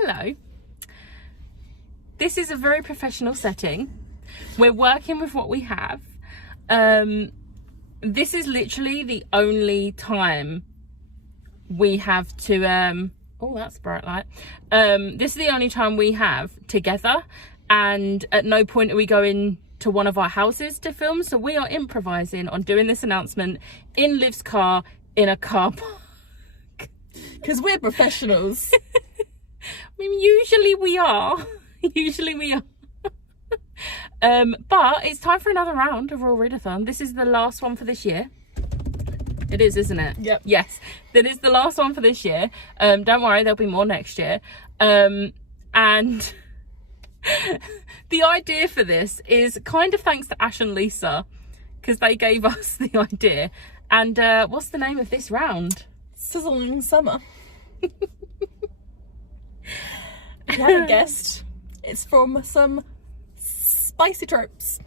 hello. This is a very professional setting. We're working with what we have. This is literally the only time we have to oh, that's a bright light. This is the only time we have together, and at no point are we going to one of our houses to film, so we are improvising on doing this announcement in Liv's car in a car park. Because we're professionals. I mean, usually we are. Usually we are. But it's time for another round of Royal Readathon. This is the last one for this year. It is, isn't it? Yep. Yes, that is the last one for this year. Don't worry, there'll be more next year. And the idea for this is kind of thanks to Ash and Lisa, because they gave us the idea. And what's the name of this round? Sizzling Summer. You haven't guessed. It's from some spicy tropes.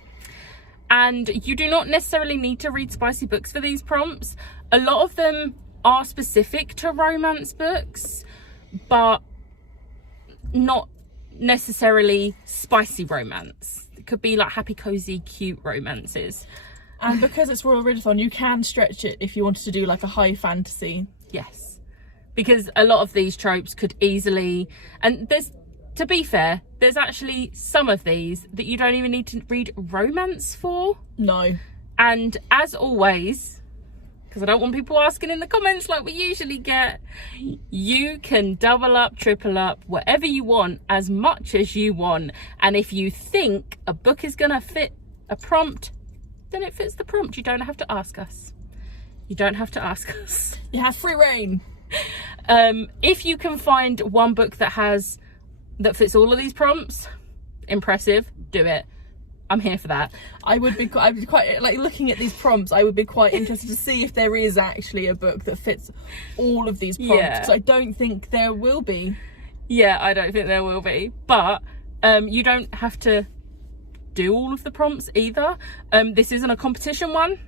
And you do not necessarily need to read spicy books for these prompts. A lot of them are specific to romance books, but not necessarily spicy romance. It could be like happy, cozy, cute romances. And because it's Royal Readathon, you can stretch it if you wanted to do like a high fantasy. Yes, because a lot of these tropes could easily, and there's, to be fair, there's actually some of these that you don't even need to read romance for. No. And as always, because I don't want people asking in the comments like we usually get, you can double up, triple up, whatever you want, as much as you want. And if you think a book is gonna fit a prompt, then it fits the prompt. You don't have to ask us. You don't have to ask us. You have free reign. If you can find one book that fits all of these prompts, impressive, do it. I'm here for that. I'd be quite like looking at these prompts. I would be quite interested to see if there is actually a book that fits all of these prompts. Yeah. Because I don't think there will be. Yeah, I don't think there will be. But you don't have to do all of the prompts either. This isn't a competition one.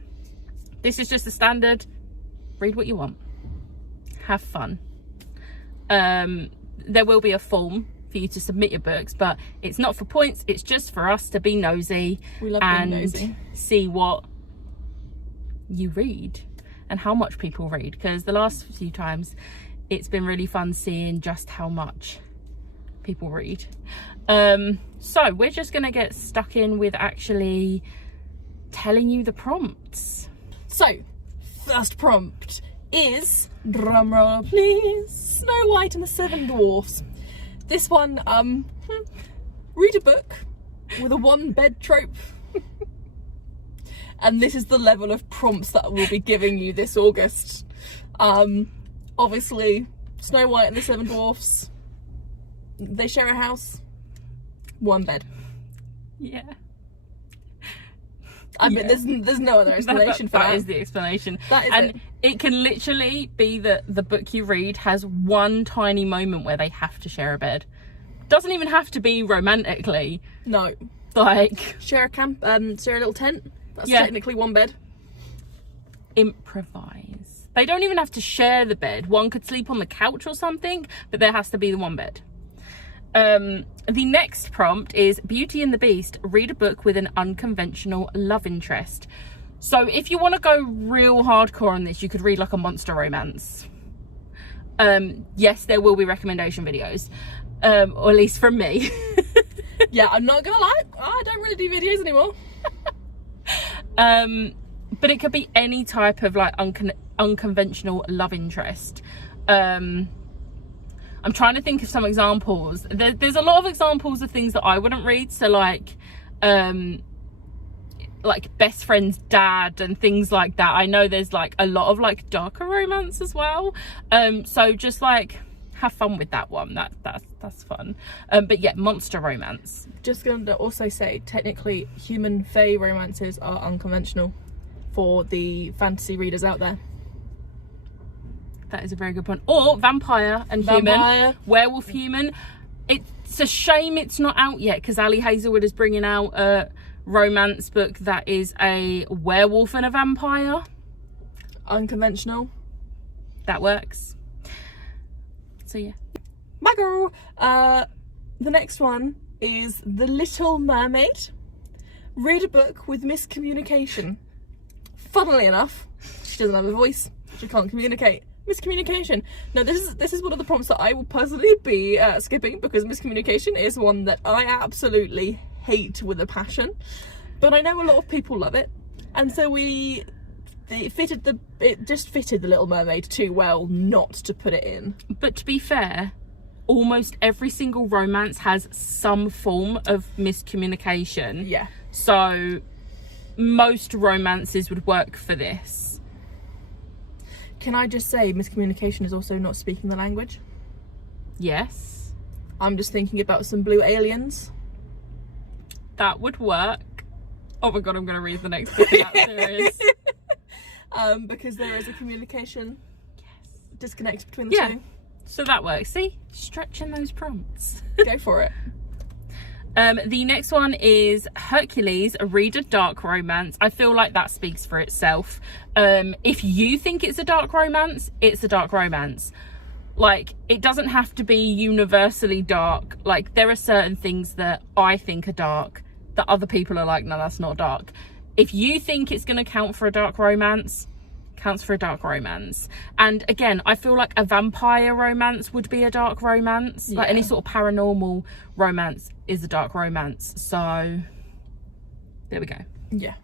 This is just a standard. Read what you want. Have fun. There will be a form for you to submit your books, but it's not for points, it's just for us to be nosy. We love being nosy. See what you read and how much people read, because the last few times it's been really fun seeing just how much people read. So we're just gonna get stuck in with actually telling you the prompts. So first prompt is, drumroll please, Snow White and the Seven Dwarfs. This one, read a book with a one bed trope. And this is the level of prompts that we'll be giving you this August. Obviously, Snow White and the Seven Dwarfs, they share a house, one bed. Yeah. I mean, there's no other explanation for that. That is the explanation. That is and it can literally be that the book you read has one tiny moment where they have to share a bed. Doesn't even have to be romantically. No. Like, share a little tent. That's technically one bed. Improvise. They don't even have to share the bed. One could sleep on the couch or something, but there has to be the one bed. The next prompt is Beauty and the Beast, read a book with an unconventional love interest. So if you want to go real hardcore on this, you could read like a monster romance. Yes, there will be recommendation videos, or at least from me. Yeah, I'm not gonna lie, I don't really do videos anymore. But it could be any type of like unconventional love interest. I'm trying to think of some examples. There's a lot of examples of things that I wouldn't read. So like best friend's dad and things like that. I know there's like a lot of like darker romance as well. So just like have fun with that one. That's fun. But yeah, monster romance. Just going to also say, technically, human fae romances are unconventional for the fantasy readers out there. That is a very good point. Or vampire and human, werewolf human. It's a shame it's not out yet, because Ali Hazelwood is bringing out a romance book that is a werewolf and a vampire. Unconventional. That works. So yeah. My girl. The next one is The Little Mermaid. Read a book with miscommunication. Funnily enough, she doesn't have a voice. She can't communicate. Miscommunication. Now this is one of the prompts that I will personally be skipping, because miscommunication is one that I absolutely hate with a passion. But I know a lot of people love it, and so it just fitted The Little Mermaid too well not to put it in. But to be fair, almost every single romance has some form of miscommunication. Yeah. So most romances would work for this. Can I just say miscommunication is also not speaking the language? Yes. I'm just thinking about some blue aliens. That would work. Oh my god, I'm going to read the next book in that series. Because there is a communication disconnect between the two. So that works. See? Stretching those prompts. Go for it. The next one is Hercules, read a dark romance. I feel like that speaks for itself. If you think it's a dark romance, it's a dark romance. Like, it doesn't have to be universally dark. Like, there are certain things that I think are dark that other people are like, no, that's not dark. If you think it's going to count for a dark romance, counts for a dark romance. And again, I feel like a vampire romance would be a dark romance. Like any sort of paranormal romance is a dark romance. So there we go. Yeah,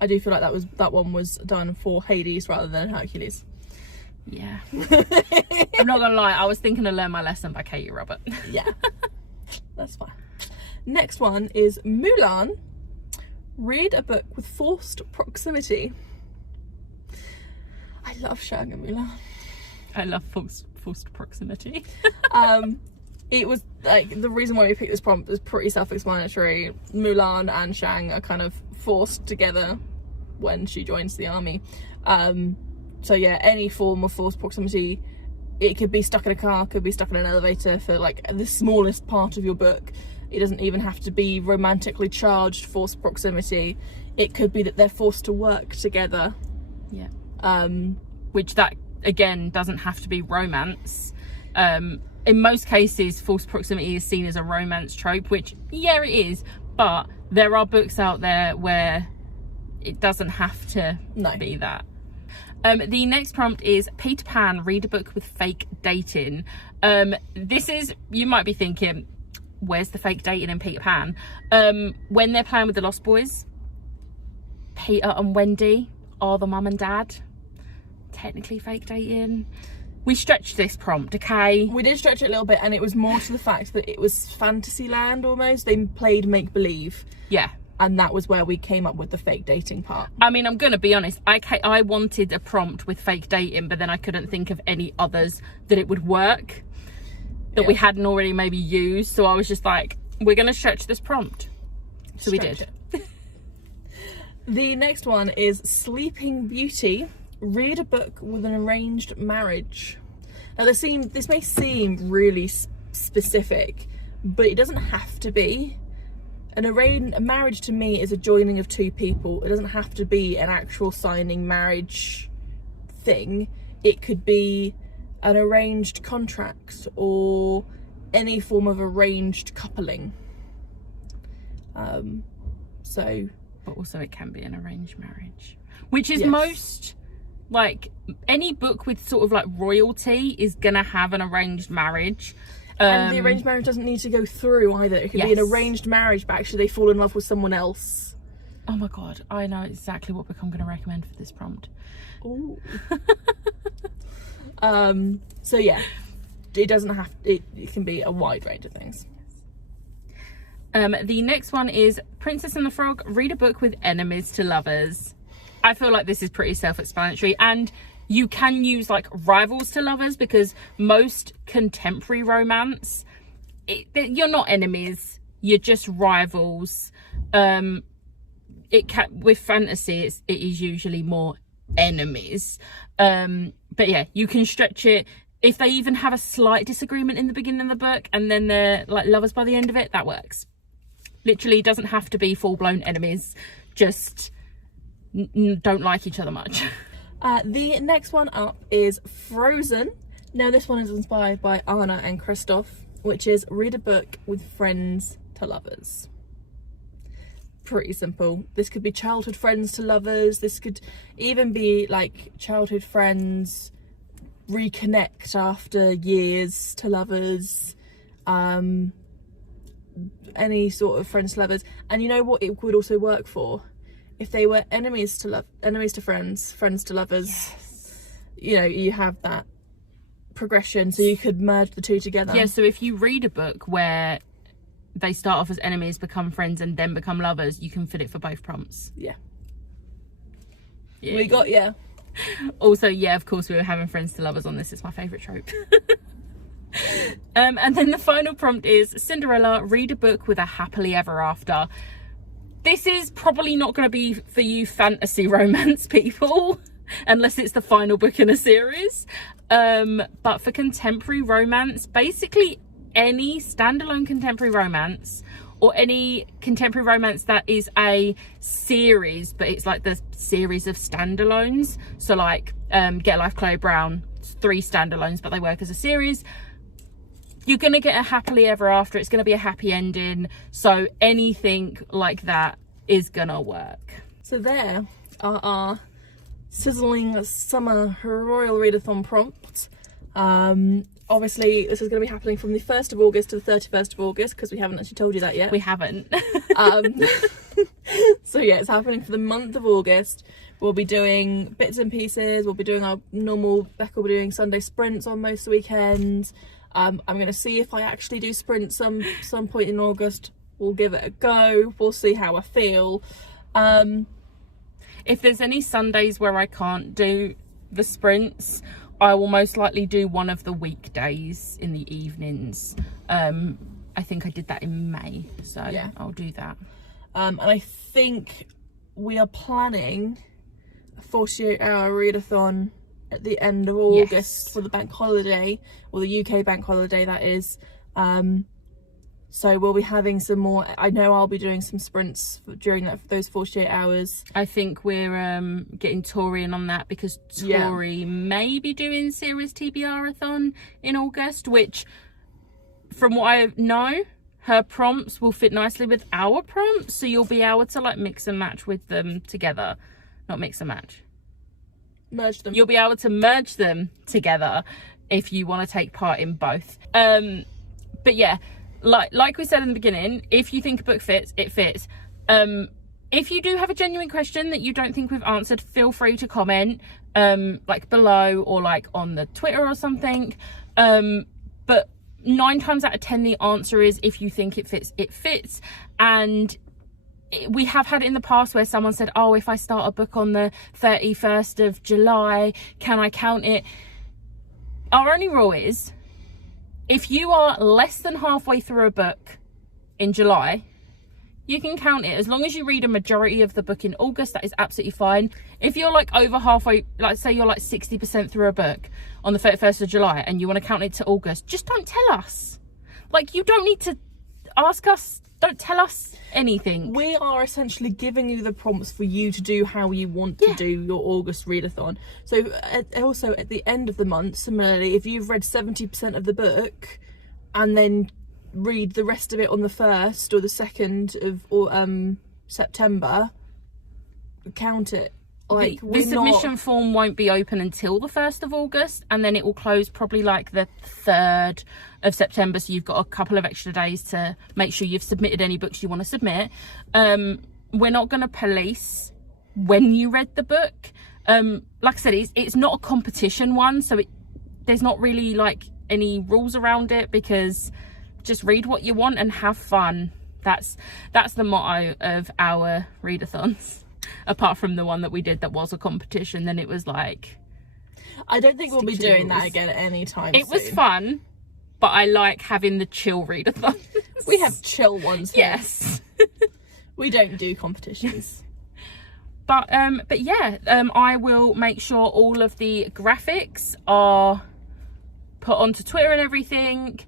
I do feel like that one was done for Hades rather than Hercules. Yeah. I'm not gonna lie, I was thinking to Learn My Lesson by Katie Robert. Yeah, that's fine. Next one is Mulan, read a book with forced proximity. I love Shang and Mulan. I love forced proximity. It was like, the reason why we picked this prompt is pretty self-explanatory. Mulan and Shang are kind of forced together when she joins the army. So yeah, any form of forced proximity, it could be stuck in a car, could be stuck in an elevator for like the smallest part of your book. It doesn't even have to be romantically charged forced proximity. It could be that they're forced to work together. Yeah. Which that again doesn't have to be romance. In most cases, forced proximity is seen as a romance trope, which yeah, it is, but there are books out there where it doesn't have to be that. The next prompt is Peter Pan, read a book with fake dating. This is, you might be thinking, where's the fake dating in Peter Pan? When they're playing with the Lost Boys, Peter and Wendy are the mum and dad. Technically fake dating. We stretched this prompt, okay? We did stretch it a little bit, and it was more to the fact that it was Fantasyland almost. They played make-believe. Yeah. And that was where we came up with the fake dating part. I mean, I'm going to be honest. I wanted a prompt with fake dating, but then I couldn't think of any others that it would work that we hadn't already maybe used. So I was just like, we're going to stretch this prompt. So we did. The next one is Sleeping Beauty, read a book with an arranged marriage. Now this may seem really specific, but it doesn't have to be. A marriage to me is a joining of two people. It doesn't have to be an actual signing marriage thing. It could be an arranged contract or any form of arranged coupling. But also it can be an arranged marriage, which is most, like, any book with sort of like royalty is gonna have an arranged marriage. And the arranged marriage doesn't need to go through either. It could be an arranged marriage, but actually they fall in love with someone else. Oh my god, I know exactly what book I'm going to recommend for this prompt. Ooh. So yeah, it doesn't have, it can be a wide range of things. The next one is Princess and the Frog, read a book with enemies to lovers. I feel like this is pretty self-explanatory, and you can use like rivals to lovers, because most contemporary romance, you're not enemies, you're just rivals. With fantasy, it is usually more enemies. But yeah, you can stretch it. If they even have a slight disagreement in the beginning of the book and then they're like lovers by the end of it, that works. Literally doesn't have to be full-blown enemies, just don't like each other much. The next one up is Frozen. Now this one is inspired by Anna and Christoph, which is read a book with friends to lovers. Pretty simple. This could be childhood friends to lovers. This could even be like childhood friends reconnect after years to lovers. Any sort of friends to lovers. And you know what it would also work for? If they were enemies to friends, friends to lovers. Yes. You know, you have that progression, so you could merge the two together. Yeah, so if you read a book where they start off as enemies, become friends, and then become lovers, you can fit it for both prompts. Yeah. Yeah. We got, yeah. Also, yeah, of course, we were having friends to lovers on this. It's my favourite trope. And then the final prompt is Cinderella, read a book with a happily ever after. This is probably not going to be for you fantasy romance people, unless it's the final book in a series. But for contemporary romance, basically any standalone contemporary romance, or any contemporary romance that is a series, but it's like the series of standalones. So like Get Life Chloe Brown, 3 standalones, but they work as a series. You're going to get a happily ever after. It's going to be a happy ending. So anything like that is going to work. So there are our sizzling summer royal readathon prompts. Obviously this is going to be happening from the 1st of August to the 31st of August, because we haven't actually told you that yet. We haven't. So yeah, it's happening for the month of August. We'll be doing bits and pieces. We'll be doing our normal, Becca will be doing Sunday sprints on most weekends. I'm going to see if I actually do sprints some point in August. We'll give it a go. We'll see how I feel. If there's any Sundays where I can't do the sprints, I will most likely do one of the weekdays in the evenings. I think I did that in May, so yeah, I'll do that. And I think we are planning a 48-hour readathon at the end of August for the bank holiday, or the UK bank holiday, that is. So we'll be having some more. I know I'll be doing some sprints during those 48 hours. I think we're getting Tori in on that, because Tori may be doing series TBR-a-thon in August, which from what I know, her prompts will fit nicely with our prompts, so you'll be able to like mix and match with them together. Not mix and match. Merge them. You'll be able to merge them together if you want to take part in both. But yeah, like we said in the beginning, if you think a book fits, it fits. If you do have a genuine question that you don't think we've answered, feel free to comment like below, or like on the Twitter or something. But 9 times out of 10 the answer is, if you think it fits, it fits. And we have had it in the past where someone said, oh, if I start a book on the 31st of July, can I count it? Our only rule is, if you are less than halfway through a book in July, you can count it. As long as you read a majority of the book in August, that is absolutely fine. If you're like over halfway, like say you're like 60% through a book on the 31st of July and you want to count it to August, just don't tell us. Like, you don't need to ask us, don't tell us anything. We are essentially giving you the prompts for you to do how you want to do your August readathon. So also at the end of the month, similarly, if you've read 70% of the book and then read the rest of it on the 1st or the 2nd of September, count it. Like, the submission form won't be open until the 1st of August, and then it will close probably like the 3rd of September, so you've got a couple of extra days to make sure you've submitted any books you want to submit. We're not going to police when you read the book. Like I said, it's not a competition one, so there's not really like any rules around it, because just read what you want and have fun. That's the motto of our readathons. Apart from the one that we did that was a competition, then it was like, I don't think we'll be doing that again at any time soon. It was fun, but I like having the chill readathons. We have chill ones here. Yes. We don't do competitions. But yeah, I will make sure all of the graphics are put onto Twitter and everything.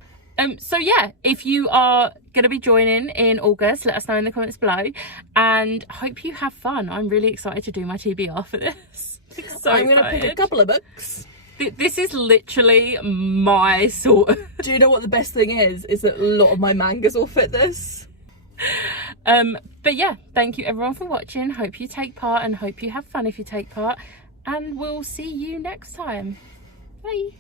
So yeah, if you are going to be joining in August, let us know in the comments below, and hope you have fun. I'm really excited to do my TBR for this. So I'm going to pick a couple of books. This is literally my sort of... Do you know what the best thing is? Is that a lot of my mangas will fit this. But yeah, thank you everyone for watching. Hope you take part and hope you have fun if you take part. And we'll see you next time. Bye.